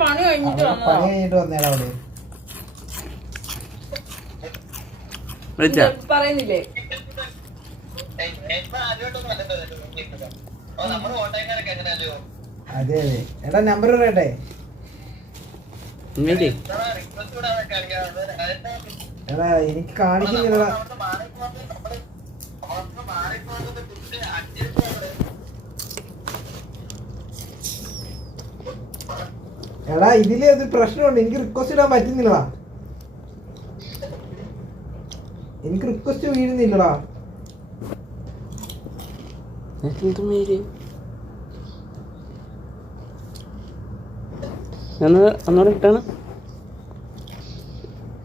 പണി കഴിഞ്ഞിട്ട് വന്നേടാ അവിടെ പറയുന്നില്ലേ. അതെ അതെ എടാ നമ്പർ പറയട്ടെ. എടാ എനിക്ക് കാണിക്കുന്നില്ലടാ. എടാ ഇതില് ഒരു പ്രശ്നമുണ്ട്. എനിക്ക് റിക്വസ്റ്റ് ഇടാൻ പറ്റുന്നില്ലടാ. എനിക്ക് റിക്വസ്റ്റ് വീഴുന്നില്ലടാ. ഒന്നുകൂടെ ഇട്ടാണ്.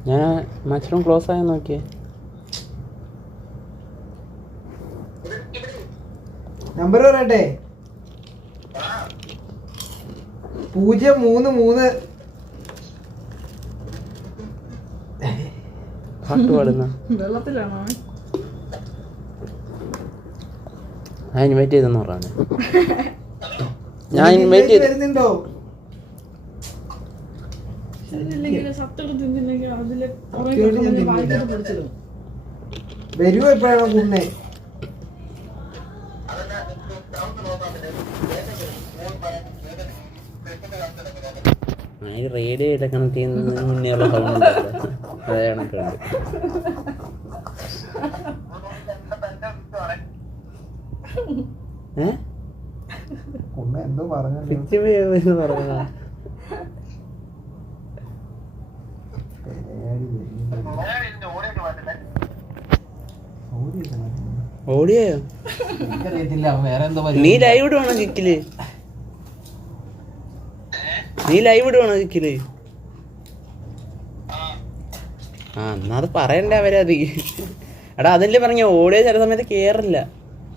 ഞാൻ മഷ്റൂം ക്ലോസ് ആയ നോക്കിയേ. നമ്പർ പറയട്ടെ. 033 പാട്ട് പാടുന്ന വെള്ളത്തിലാണോ? ഞാൻ ഇൻവൈറ്റ് ചെയ്തെന്ന് പറഞ്ഞു. ഞാൻ ഇൻവൈറ്റ് ചെയ്ത് വരുന്നുണ്ടോ? വരുമോ എപ്പോഴാണോ കുണ്ണേ? റേഡിയോയിലെ കണക്ട് ചെയ്യുന്നതിന് മുന്നേയുള്ള സൗണ്ട് അതേ കണക്കുണ്ട്. എന്തോ പറഞ്ഞു പറഞ്ഞ ഓടിയോ? നീ ലൈവ് ഇടുവാണോ കിക്കില്? നീ ലൈവ് ഇടുവാണോ കിക്കില്? ആ എന്നാ അത് പറയണ്ടേ അവരത്. എടാ അതല്ലേ പറഞ്ഞ ഓടിയോ ചില സമയത്ത് കേറില്ല.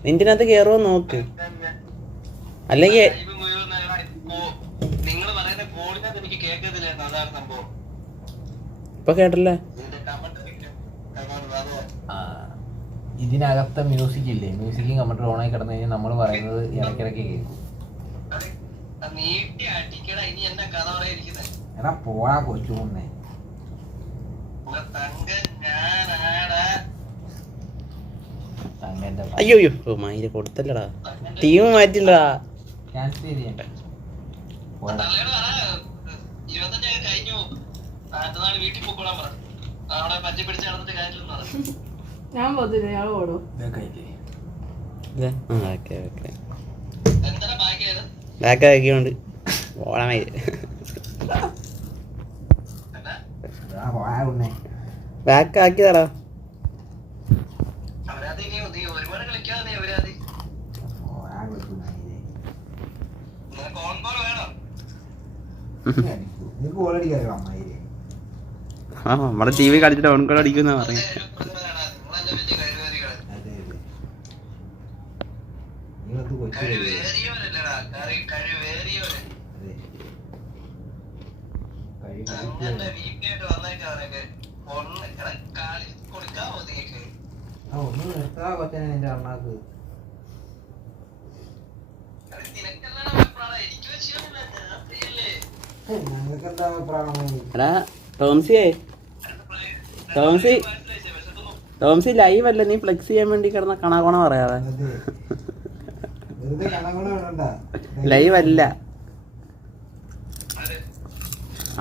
നിന്റിനകത്ത് കേറുമോ നോക്ക്. അല്ലെങ്കിൽ ഇപ്പൊ കേട്ടല്ലേ. ഇതിനകത്തെ മ്യൂസിക് ഇല്ലേ, മ്യൂസിക്കും കമ്പ്യൂട്ടർ ഓണായി കിടന്നു കഴിഞ്ഞാൽ നമ്മൾ പറയുന്നത് ഇടയ്ക്കിടയ്ക്ക് കേൾക്കും. എടാ പോടാ കൊച്ചുകൊണ്ടേ. അയ്യോ അയ്യോ മയില് കൊടുത്തല്ലടാ. ടീം മാറ്റില്ലടാ. ക്യാൻസൽ ചെയ്യണ്ട. ഞാൻ പോത്തില്ല, ഞാൻ ഓടും. ബാക്കാക്കിയോണ്ട് ഓടാൻ ബാക്കാക്കിയതാടാ. ആ നമ്മുടെ ടി വി കളിച്ചിട്ട് ഓൺ കോൾ അടിക്കുന്ന പറഞ്ഞു. എടാ ടോംസി ലൈവ് അല്ല, നീ ഫ്ലെക്സ് ചെയ്യാൻ വേണ്ടി കിടന്ന കണാകോണ പറയാതെ. ലൈവ് അല്ല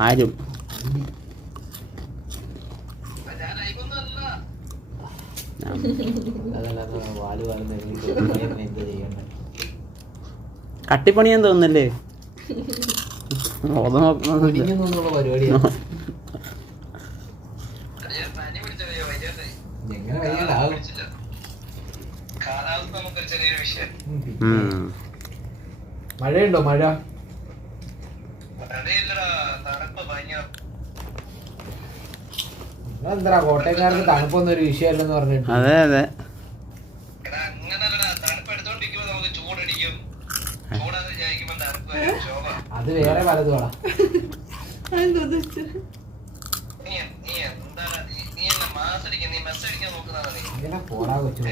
ആരും. കട്ടിപ്പണിയാൻ തോന്നുന്നല്ലേ. മഴയുണ്ടോ? മഴ എന്താ കോട്ടയക്കാർക്ക് തണുപ്പൊന്നും ഒരു വിഷയമല്ലെന്ന് പറഞ്ഞിട്ട്. അതെ അതെ അത് വേറെ പലതും. അതെന്താ ഉദ്ദേശിച്ചത്? ഇങ്ങനെ പോടാ കൊച്ചു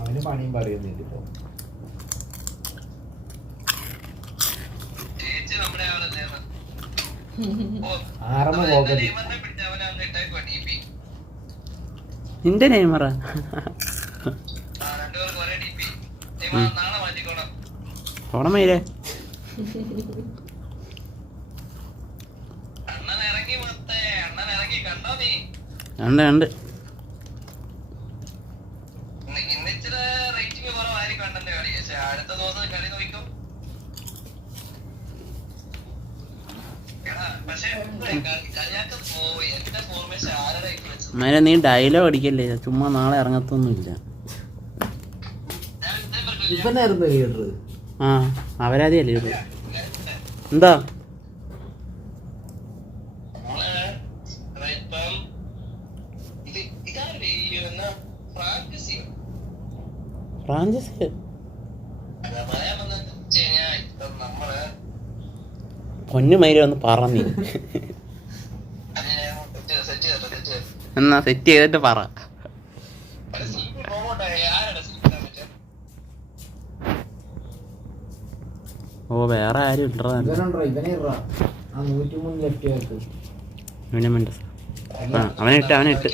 അവന് പണിയും പറയുന്നില്ല ഇപ്പൊ. ആറമ്മ പോകരുത്. നിന്റെ നെയ്മറ ഓണമയിലേ ഉണ്ട് ഉണ്ട്. മൈന നീ ഡയലോഗ് അടിക്കല്ലേ, ചുമ്മാ നാളെ ഇറങ്ങത്തൊന്നുമില്ല. ഇവനായിരുന്നു ലീഡർ. ആ അവരാതിയല്ലേ ഇത്. എന്താ ഫ്രാഞ്ചൈസി പൊന്നു മൈര ഒന്ന് പറഞ്ഞി എന്നാ സെറ്റ് ചെയ്തിട്ട് പറ. ഓ വേറെ ആരും ഇല്ലടാ. ഇവനുണ്ടോ? ഇവനെ ഇറാ. ആ 103 ലെഫ്റ്റ് ബാക്ക്. അവനിട്ട്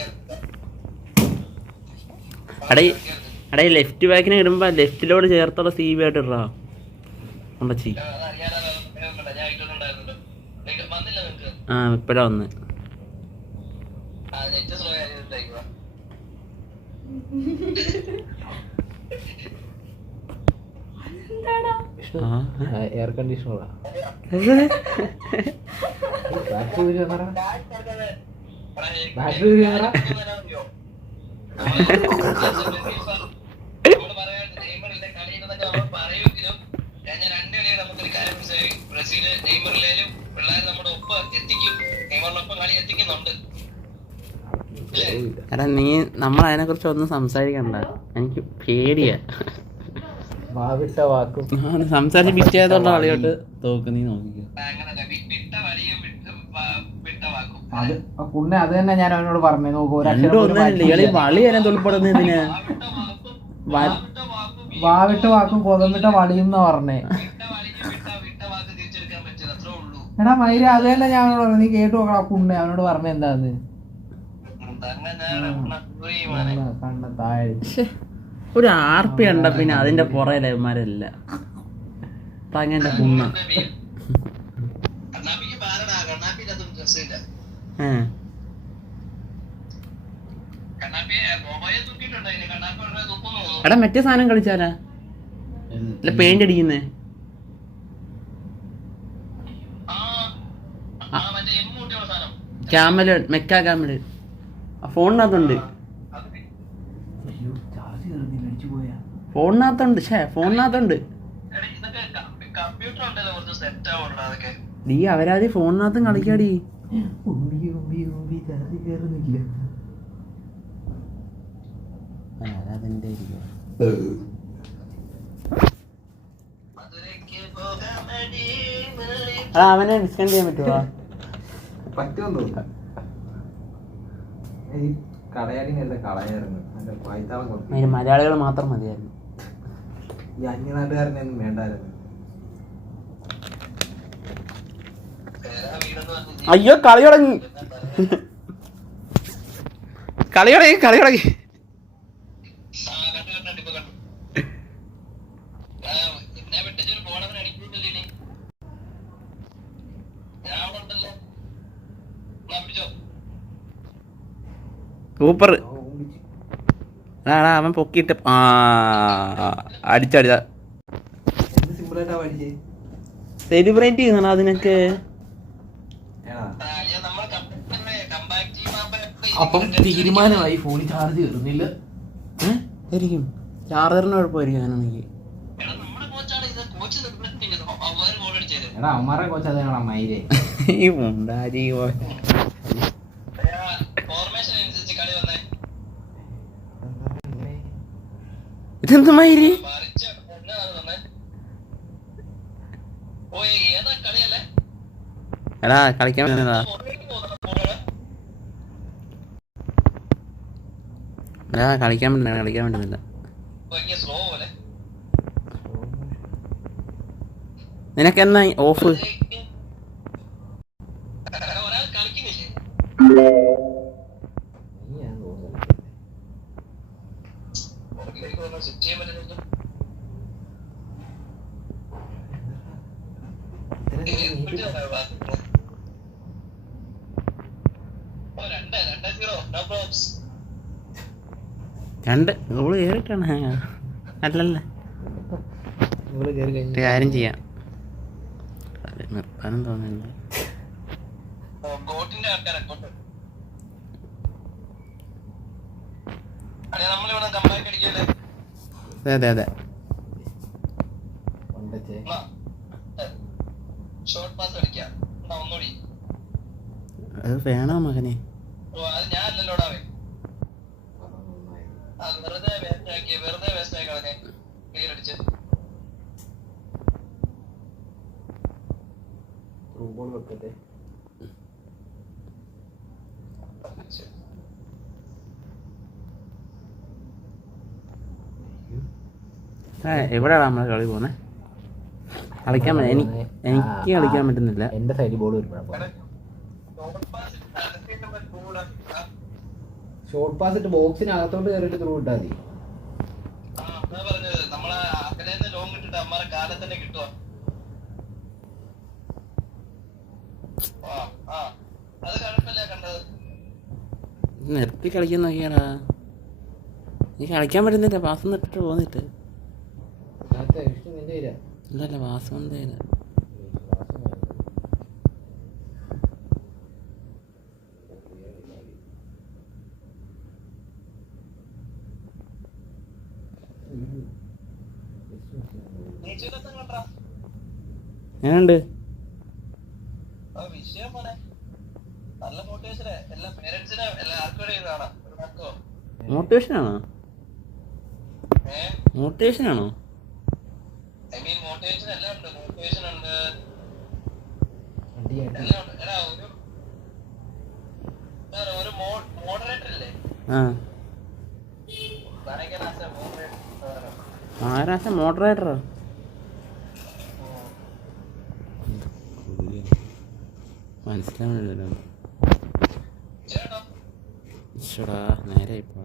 അടേ ലെഫ്റ്റ് ബാക്കിനെ ഇടുമ്പോ ലെഫ്റ്റിലോട് ചേർത്തുള്ള സി ബി ആയിട്ട് ഇടാ ഉണ്ടച്ചി. ആ ഇപ്പഴാ വന്ന്. എയർ കണ്ടീഷണറാ. ബാറ്ററി എടാ നീ നമ്മൾ അതിനെ കുറിച്ച് ഒന്നും സംസാരിക്കണ്ട, എനിക്ക് പേടിയാ. വാവിട്ട വാക്കും സംസാരിച്ച് പിറ്റേതുള്ള കളിയോട്ട് തോക്ക്. നീ നോക്കിക്കോ. അത് പുണ്ണെ അത് തന്നെ ഞാൻ അവനോട് പറഞ്ഞു. നോക്കൂ, വളി വരാൻ തൊളിപ്പെടുന്ന ഇതിന് വാവിട്ട വാക്കും കൊതമിട്ട വളിയും എന്നാ പറഞ്ഞേ. എടാ മൈര അത് തന്നെ ഞാൻ അവനോട് പറഞ്ഞു. നീ കേട്ടു നോക്കടാ പുണ്ണെ അവനോട് പറഞ്ഞ എന്താന്ന്. കണ്ണ താഴെ ഒരു ആർപ്പി ഉണ്ട പിന്നെ അതിന്റെ പുറയിലന്മാരല്ല തങ്ങന്റെ പുണ്ണ. എടാ മറ്റേ സാധനം കളിച്ചാലാ അല്ല പെയിന്റ് അടിക്കുന്നേ. ക്യാമല് മെക്കാ ക്യാമല് ഫോണിനകത്തുണ്ട്. ഫോണിനകത്തുണ്ട്. ഫോണിനകത്തുണ്ട്. നീ അവരാതി ഫോണിനകത്തും കളിക്കാടി. അവനെ ഡിസ്കൗണ്ട് ചെയ്യാൻ പറ്റുമോ? പറ്റുമെന്ന് തോന്നുന്നു. ഈ കളയാടിങ്ങല്ല കളയായിരുന്നു. മലയാളികൾ മാത്രം മതിയായിരുന്നു. ഈ അന്യനാട്ടുകാരനൊന്നും വേണ്ടായിരുന്നു. അയ്യോ കളി തുടങ്ങി. കളി തുടങ്ങി. സൂപ്പർ. അവൻ പൊക്കിട്ട് അടിച്ചടിച്ച സെലിബ്രേറ്റ് ചെയ്യുന്ന അതിനൊക്കെ. അപ്പം തീരുമാനമായി. ഫോണിൽ ചാർജ് കയറുന്നില്ല. ആയിരിക്കും ചാർജറിന് കുഴപ്പമായിരിക്കും. അങ്ങനെയാണെങ്കിൽ എടാ അമ്മാരെ കോച്ച് അത് കാണാം മൈരേ. ഈ മുണ്ടാരി ഇതെന്ത് മയില്? എടാ കളിക്കാൻ പറ്റുന്നതാ. എടാ കളിക്കാൻ പറ്റുന്നില്ല. നിനക്കെന്നാ ഓഫ്? രണ്ട് ഗോള് കേറിട്ടാണ്. അല്ലല്ല കാര്യം ചെയ്യാം. നിർത്താനും തോന്നുന്നില്ല. അതെ അതെ അത് വേണോ മകനെ? എവിടെയാണ് നമ്മളെ കളി പോന്നെ? കളിക്കാൻ എനിക്ക് കളിക്കാൻ പറ്റുന്നില്ല. എന്റെ സൈഡിൽ ബോൾ വരുമ്പോഴാണ് ഷോർട്ട് പാസ് ഇട്ട് ബോക്സിനകത്തോട്ട് കയറിയിട്ട് ത്രൂ ഇട്ടാൽ മതി. നിർത്തി കളിക്കാൻ നോക്കിയാടാ. എനിക്ക് കളിക്കാൻ പറ്റുന്നില്ല. പാസ് ഇട്ടിട്ട് പോന്നിട്ട് ഇല്ലല്ല പാസ് വന്നേല. ഞാനുണ്ട്. മോട്ടിവേഷനാണോ? മോട്ടിവേഷനാണോ? ആരാശ മോഡറേറ്ററോ? മനസ്സിലാവുന്നില്ലല്ലോ. നേരെ ഇപ്പോ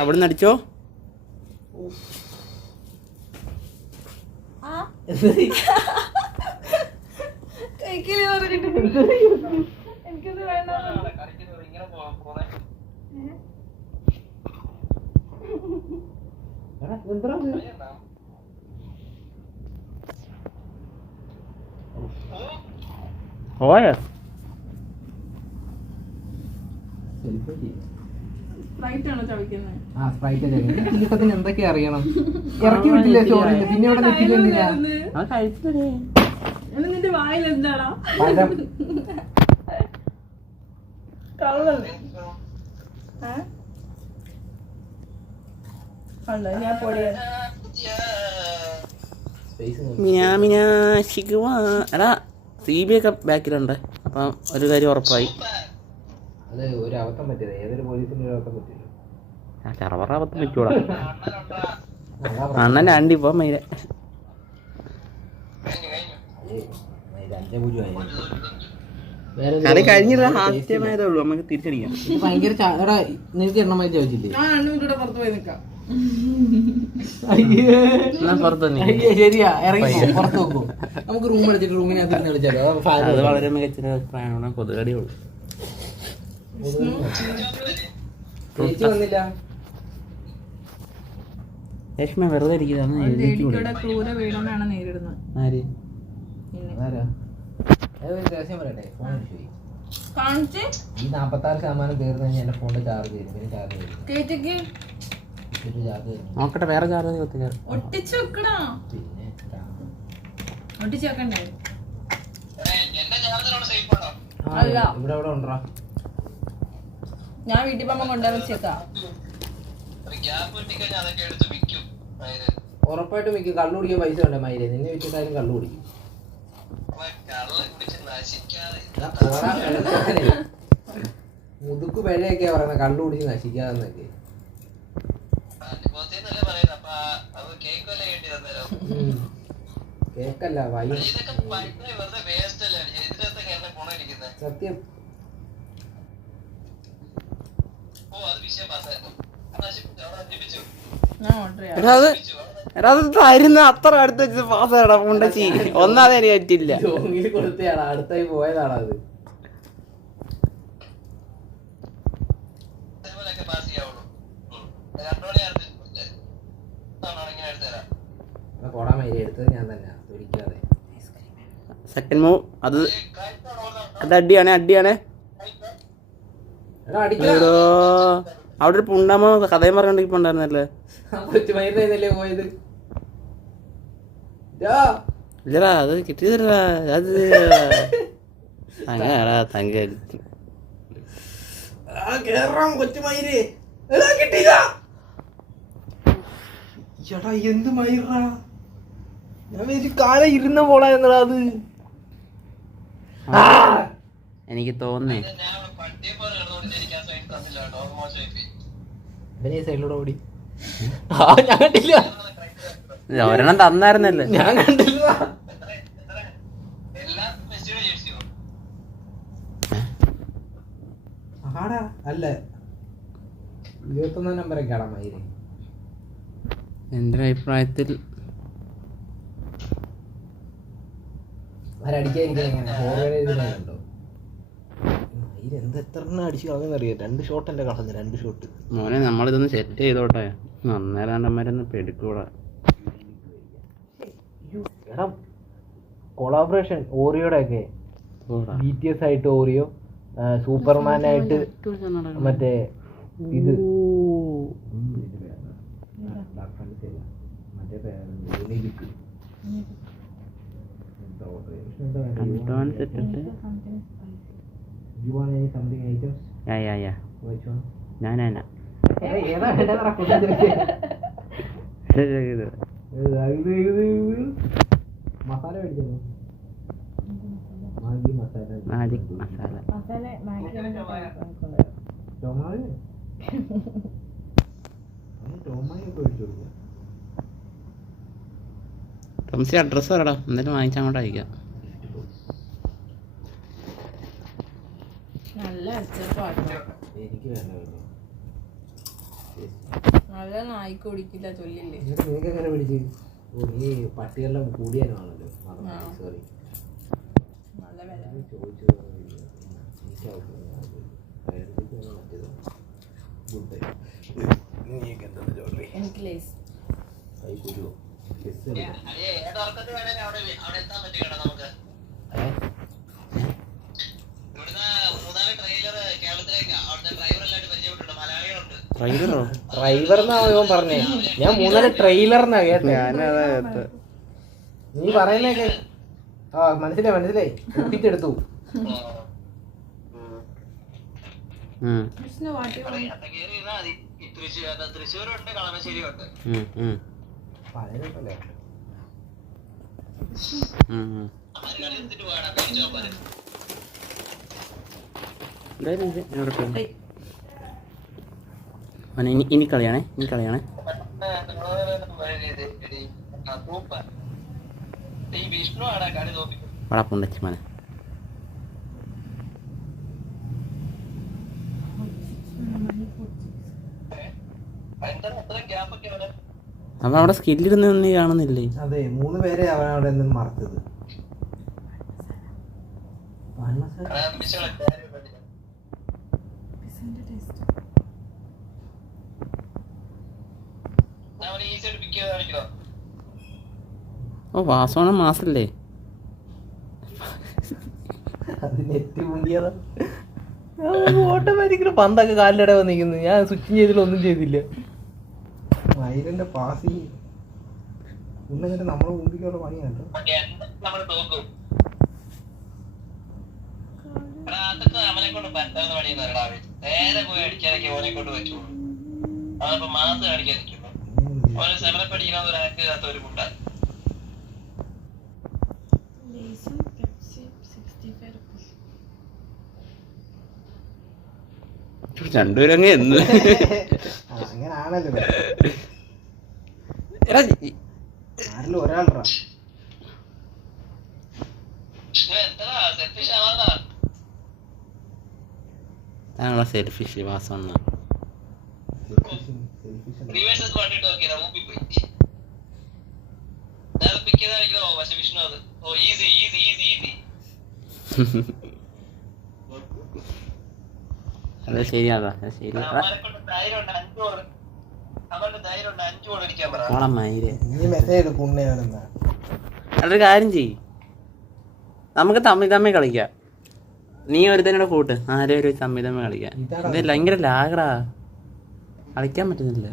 അവിടുന്ന് അടിച്ചോ? എനിക്കത് വേണ്ട. പോയോ? സ്പ്രൈറ്റാണോ ചവിക്കുന്നത്? ആ സ്പ്രൈറ്റ് ചീത്തത്തിന് എന്തൊക്കെ അറിയണം. ഇറക്കി വിട്ടില്ലേ ചോറിന്? പിന്നെ ഇവിടെ നിൽക്കില്ല. നിന്റെ വായിൽ എന്താടാ? കള്ളല്ലേ? കണ്ടോ ഞാൻ പൊടിയാ. എടാ CB ഒക്കെ ബാക്കിലുണ്ട്. അപ്പം ഒരു കാര്യം ഉറപ്പായി. അത് ഒരു അബദ്ധം പറ്റിയത്. ഏതൊരു പോലീസിന്റെ ഒരു അബദ്ധം പറ്റില്ല. ചറവറ അബദ്ധം പറ്റൂടാ. അണ്ണൻ്റെ ആണ്ടി ഇപ്പം മൈരെ 5-0 കളി കഴിഞ്ഞില്ല. ഹാസ്യമായതേ ഉള്ളൂ. നമുക്ക് തിരിച്ചടിക്കാം. ഭയങ്കര നിനക്ക് എണ്ണമായി ചോദിച്ചില്ലേ? പുറത്ത് പോയി നിക്കാം. ശരിയാ, ഇറങ്ങി പുറത്ത് നോക്കും. നമുക്ക് റൂം എടുത്തിട്ട് റൂമിനകത്ത് കളിച്ചാലോ? അത് വളരെ മികച്ച അഭിപ്രായമാണ്. കൊതുകടിയുള്ളൂ. വന്നില്ല. രശ്മി വെറുതെ ഇരിക്കുന്നതാണ്. ക്രൂര പീഡനമാണ് നേരിടുന്നത്. ആര്? രഹസ്യം പറയട്ടെ, ഫോൺ കാണിച്ച് ഈ 46% തീർന്നു കഴിഞ്ഞാൽ എന്റെ ഫോണിന്റെ ചാർജ് ചെയ്യും. പിന്നെ ചാർജ് ചെയ്യും. നോക്കട്ടെ, വേറെ ചാർജ് ഒട്ടിച്ചു വെക്കണോ? പിന്നെ ഒട്ടിച്ചു വെക്കണ്ടേ? അല്ല. ഇവിടെ എവിടെ ഉണ്ടോ? ഞാൻ വീട്ടിൽ പോകുമ്പോ കൊണ്ടുപോയി വെച്ചേക്കാം. ഉറപ്പായിട്ടും മിക്ക കള്ളു കുടിക്കാൻ പൈസ വേണ്ട മയിലേ. നിന്നെ വെച്ചിട്ടായാലും കള്ളു കുടിക്കും. മുതുക്ക് പിഴയൊക്കെയാ പറയുന്നത് കള്ളു കുടിച്ച് നശിക്കാന്നൊക്കെ. കേക്കല്ല വൈ സത്യം. ഞാൻ ഓർഡർ ചെയ്യാം. എടാ അത് തരുന്ന അത്ര അടുത്ത് വെച്ച് പാസ്സാടാ മുണ്ടച്ചി. ഒന്നാമത് എനിക്ക് പറ്റില്ല. ജോങ്ങിൽ കൊടുത്തയാടാ, അടുത്തായി പോയതാടാ അത്. കൊടാ മൈരി എടുത്തത് ഞാൻ തന്നെ ഒരിക്കാതെ. സെക്കൻഡ് മൂവ് അത് അടിയാണേ അടിയാണേ. എടാ അടിക്കടാ. എടോ അവിടെ ഒരു പുണ്ടാമോ കഥയും പറഞ്ഞോണ്ടിരിപ്പുണ്ടായിരുന്നല്ലേ. കൊച്ചു മൈരിന്നല്ലേ പോയത്? ഇല്ലടാ അത് കിട്ടിയതല്ല അത് അങ്ങനെയാടാ തങ്ക. കൊച്ചു മയിര് കിട്ടിയില്ല. ചേട്ടാ എന്ത് മയിറാ, ഞാൻ വിചാരിച്ചു കാലം ഇരുന്ന പോളാ എന്നടാ അത്. എനിക്ക് തോന്നുന്നേ സൈഡിലൂടെ ഓടി. ഞാൻ കണ്ടില്ല, ഒരെണ്ണം തന്നായിരുന്നല്ലേ. ഞാൻ കണ്ടില്ല. ആടാ അല്ല 21 നമ്പറൊക്കെ ആടാ മയില്. എൻ്റെ ഒരു അഭിപ്രായത്തിൽ ആരടിക്കാതിരിക്കണോ? എന്ത് എത്ര എണ്ണം അടിച്ചു കളഞ്ഞറിയാം. 2 ഷോട്ട് എൻ്റെ കളഞ്ഞു, 2 ഷോട്ട്. മോനെ നമ്മളിതൊന്ന് സെറ്റ് ചെയ്തോട്ടെ. അന്നേരണ്ടന്മാരൊന്ന് പെടുക്കൂടാ. എടാ കൊളാബറേഷൻ ഓറിയോടെ ഒക്കെ BTS ആയിട്ട് ഓറിയോ, സൂപ്പർമാൻ ആയിട്ട് മറ്റേ ഇത് അഡ്വാൻസ് ഇട്ടിട്ട് ഞാനാ മസാല മേടിച്ചോ? Maggi masala, magic masala. Tomato ഒഴിച്ചു കൊടുക്കുക. ടോംസി അഡ്രസ്സ് പറയടാ, എന്തായാലും വാങ്ങിച്ചാൽ അങ്ങോട്ട് അയക്കാം. നല്ല അച്ചപ്പാട്ടോ. എനിക്ക് വേണ്ട. നല്ല നായ്ക്ക് കുടിക്കില്ല ചൊല്ലില്ലേ. നിങ്ങൾക്ക് എങ്ങനെ പിടിച്ച്? ഈ പട്ടികളുടെ കൂടിയാണല്ലോ. സോറി, നല്ല വില. ചോദിച്ചു എനിക്ക് ലേസ് ഡ്രൈവർ എന്നാ ഇവൻ പറഞ്ഞേ. ഞാൻ 3 ട്രെയിലറിനാ കേട്ടെ. നീ പറയുന്നേക്കെ മനസ്സിലായി ഒപ്പിച്ചെടുത്തു. തൃശ്ശൂരുണ്ട്, കളമശ്ശേരിയുണ്ട്. പഴയതല്ലേ ഇനി കളിയാണേ, ഇനി കളിയാണേ. വളപ്പുണ്ടച്ച് മനെ. അവൻ അവിടെ സ്കില്ലിരുന്ന് നീ കാണുന്നില്ലേ? അതെ, 3 പേരെ അവൻ അവിടെ നിന്ന് മറച്ചത്. ഓ വാസോണം മാസല്ലേ? അത് നെറ്റ് മുണ്ടിയതാ. ഓട്ടോമാറ്റിക്കലി പന്തൊക്കെ കാലിലിടെ വന്നിരിക്കുന്നു. ഞാൻ സ്വിച്ച് ചെയ്തില്ല, ഒന്നും ചെയ്തില്ല. മയിലിന്റെ പാസിങ് ഇന്നിങ്ങനെ നമ്മളെ മുമ്പിലുള്ള പണിയാണ്. കൊണ്ട് പറ്റാവുന്ന പണിയെന്ന് പറയടാവേ. നേരെ പോയി അടിക്കാനൊക്കെ ഓനെ കൊണ്ട് പറ്റുള്ളൂ. അതപ്പോ മാസം കാണിക്കാൻ നിൽക്കുന്നു. ഓന് സെവനപ്പ് അടിക്കണമെന്ന് ഒരു ആക്ട് ഒരു കുട്ട. ലേസും പെപ്സി 65 റുപ്പീസ്. രണ്ടുപേരും അങ്ങ് എന്ന് അങ്ങനാണല്ലോ എടാ ആരിലും ഒരാളാ എന്താ സെൽഫിഷ് ആവാന്നാ? താങ്കളെ സെൽഫിഷ് വാസം റിവേഴ്സസ് കണ്ടിട്ട് നോക്കിയതാ മൂപ്പി പോയി. ഞാൻ പിക്ക് ചെയ്താ കഴിക്കണോ? പക്ഷെ വിഷ്ണു അത് ഓ ഈസി ഈസി ഈസി ഈസി. അത് ശരിയാതാ ശരി അവനെ കൊണ്ട് ധൈര്യം ഉണ്ട് 5 ഓവർ. അവന്റെ ധൈര്യം ഉണ്ട് 5 ഓവർ അടിക്കാൻ പറ. ഓണം മയില് നീ മെസ്സേജ് എടുക്കും ഉണ്ണയാണെന്നാ അതൊരു കാര്യം ചെയ്യ്, നമുക്ക് തമ്മിൽ കളിക്കാം. നീ ഒരുത്തനോട് കൂട്ട്, ആരും തമ്മിൽ കളിക്കാം. ഇത് ഭയങ്കര ലാഗടാ, കളിക്കാൻ പറ്റുന്നില്ല.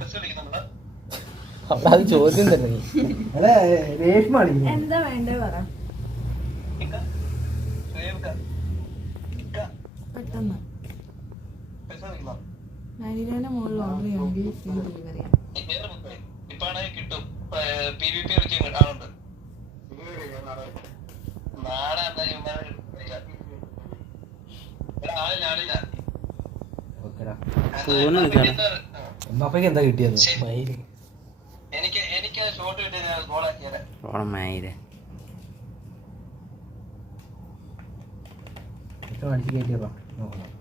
അവിടെ അത് ചോദ്യം തന്നെ എടാ രേഷ്മ അടിക്കുന്നു എന്താ വേണ്ടേ പറ പെട്ടെന്ന്. 99 മുകളിൽ ഓർഡർ ചെയ്യണമെങ്കിൽ ഫ്രീ ഡെലിവറിയാണ്. ഇപ്പാണെങ്കിൽ കിട്ടും. PVP കളിക്കാൻ കാണുന്നുണ്ട്. നാളെ എന്തായാലും ആളില്ല. അമ്മപ്പയ്ക്ക് എന്താ കിട്ടിയത് മയില് എനിക്ക് ഷോട്ട് കിട്ടിയ ഗോളാക്കിയാലേ. ഓണം മയില് അടിച്ച് കയറ്റിയപ്പാ നോക്കണം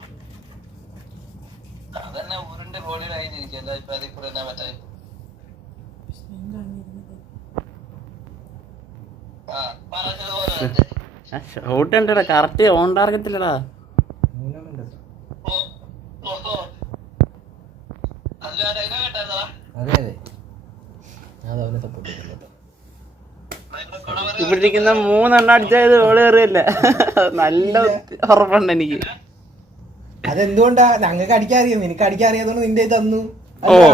അതന്നെ ഊരിന്റെ ഗോളിയിലായി ഇരിക്കും. ഇപ്പൊ അതിൽ കൂടെ എന്നാ പറ്റാ? പറഞ്ഞതുപോലെ ഷോട്ട് ഉണ്ടടാ, കറക്റ്റ് ഓൺ ടാർഗറ്റില്ലടാ. അതെ അതെ അത് അവനെ സപ്പോർട്ട് ചെയ്യുന്നുണ്ട് ഇവിടെ ഇരിക്കുന്ന 3 എണ്ണം അടിച്ചത് ഓള് കയറിയല്ല. നല്ല ഉറപ്പുണ്ട് എനിക്ക്. അതെന്തുകൊണ്ടാ? ഞങ്ങൾക്ക് അടിക്കാൻ അറിയാം, നിനക്ക് അടിക്കാൻ അറിയാത്തോണ്ട് നിന്റെ തന്നു. ഓ